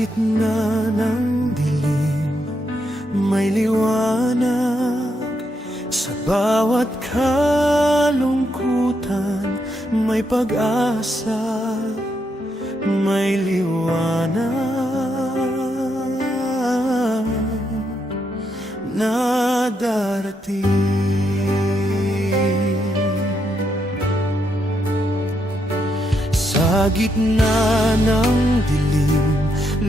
gitna ng dilim, may liwanag. Sa bawat kalungkutan, may pag-asa, may liwanag na darating. Sa gitna ng dilim,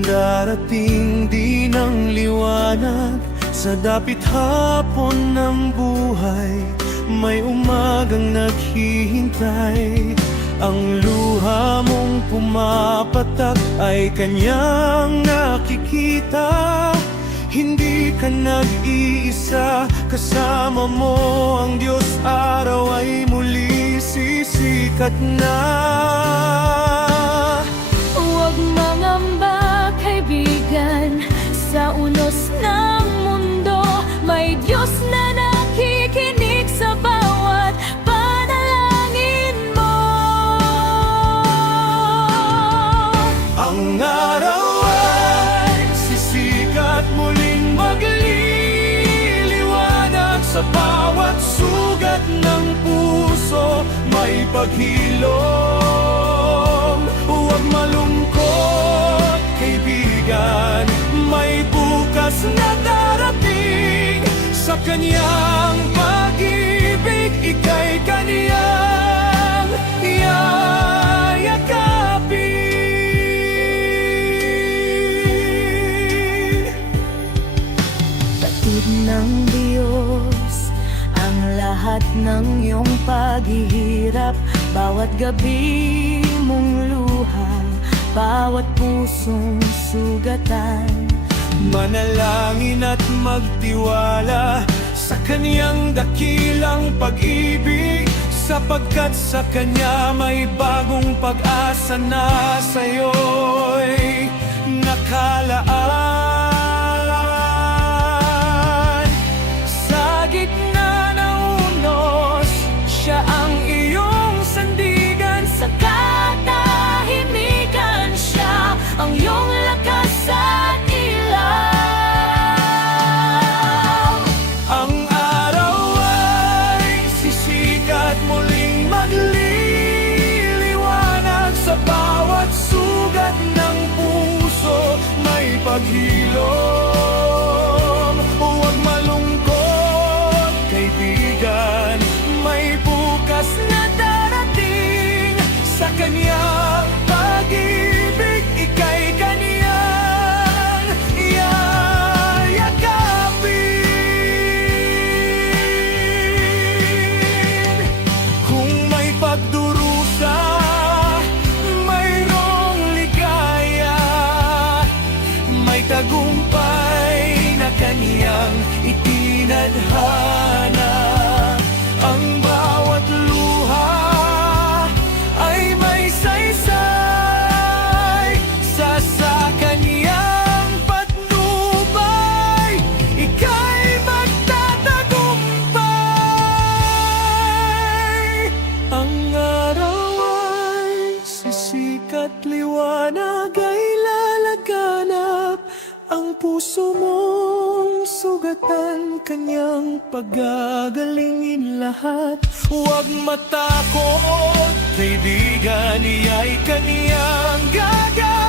darating din ang liwanag. Sa dapit hapon ng buhay, may umagang naghihintay. Ang luha mong pumapatak ay kanyang nakikita. Hindi ka nag-iisa, kasama mo ang Diyos. Araw ay muli sisikat na. Huwag mangamba, kaibigan, sa unos ng mundo. May Diyos na nakikinig sa bawat panalangin mo. Ang araw ay sisikat, muling magliliwanag. Sa bawat sugat ng puso, may paghilom. Huwag malungkot, kaibigan, may bukas na darating. Sa kanyang pag-ibig, ika'y kaniyang yayakapin. Batid ng Diyos ang lahat ng iyong paghihirap. Bawat gabi mong luha, bawat pusong sugatan. Manalangin at magtiwala sa kanyang dakilang pag-ibig, sapagkat sa kanya may bagong pag-asa na sa'yo'y nakalaan. Sa gitna ng unos, siya ang iyong sandigan. Sa katahimikan, siya ang iyong lakas at ilaw. Ang araw ay sisikat, muling magliliwanag. Sa bawat sugat ng puso, may paghilom. Huwag malungkot, kaibigan, may bukas na darating. Sa kanyang pag-ibig, ika'y kaniyang yayakapin. Kung may pagdurusa, mayroong ligaya. May tagumpay na kaniyang itinadhana. Ang bawat luha ay may saysay. Sa kaniyang patnubay, ika'y magtatagumpay. Ang araw ay sisikat, liwanag ay lalaganap. Ang puso mong sugatan, kanyang pagagalingin lahat. Huwag matakot, kaibigan, iya'y kaniyang gagawin.